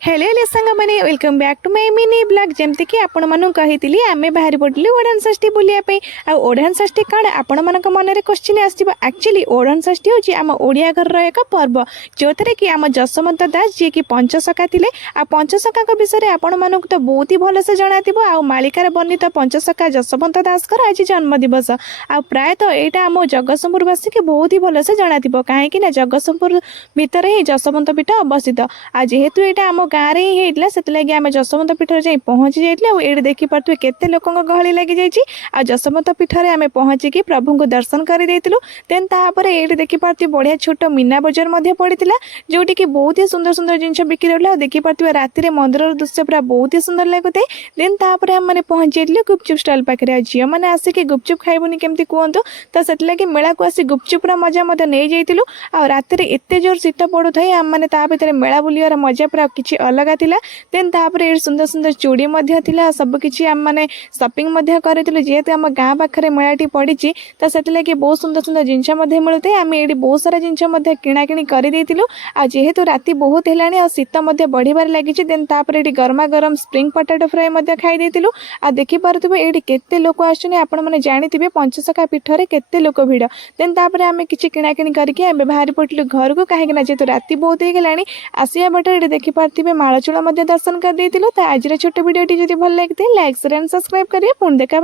Hello hello सांग मैंने welcome back to my mini blog जमती कि आपण मानु कहितली आमे बाहर पडली ओढ़न षष्ठी बुलिया पे आ ओढ़न षष्ठी काण आपण मानक मन रे क्वेश्चन आसीबो एक्चुअली ओढ़न षष्ठी होची आम ओडिया घर रो एक पर्व जोथरे कि आम जसवंत दास जे कि पंचसखा थिले आ पंचसखा को विषय रे आपण मानक तो बहुत ही भले से जणातिबो आ मालिकार वर्णित पंचसखा जसवंत दास कर आज जन्म दिवस आ प्रायतः एटा आम जगतसिंहपुर वासी के बहुत ही भले से जणातिबो काहे कि ना जगतसिंहपुर भीतर ही जसवंत पीठ अवस्थित आ जेहेतु एटा आम गाँव में ही होता से आम जसवंत पीठर जा पहुँची जाइए ये देखी पारे केते लोक गहली लगी जाइए आ जसवंत पीठर आम पहुँचिकी प्रभु को दर्शन कर देन तापर ये देखी पारे बढ़िया छोट मीना बजार पड़ा जोटि की बहुत ही सुंदर सुंदर जिन बिक्री रहा देखी पारे राति मंदिर दृश्य पूरा बहुत ही सुंदर लगुता देन तापर आम मैंने पहुँची जाइए गुपचुप स्टल पाखे झील मैंने आसिक गुपचुप खाइबुनि केमती कहतु तो से मेला को आसी गुपचुपर मजा नहीं जाइलु आ राति एत जोर शीत पड़ू था आम मैंने भितर मेला बुलियार मजा पूरा किसी अलग थिला देन तापर सुंदर सुंदर चूड़ी थिला सब किसी आम मैंने शॉपिंग करूँ जेहेतु आम गाँ पाखे मेलाटी पड़ी तो से बहुत सुंदर सुंदर जिनस मिलता है आम ये बहुत सारा जिनस किणाकिणी करदेलु आ जेहेतु राति बहुत है शीत बढ़िबार लगी देन तापर ये गरमा गरम स्प्रिंग पोटैटो फ्राए खाई आ देखिपे ये केते लोक आपने जानी पंचसखा पीठर केते लोक भिड़ देन तापर आम कि किणाकिणी करके बाहर पड़लु घर को कहीं जेहेतु राति बहुत हो गलानी आसिया बाटर ये देखिपे मालचूल दर्शन कर आज छोट वीडियो जब भल लगी लाइक शेयर एंड सब्सक्राइब करेंगे पुणी देखा।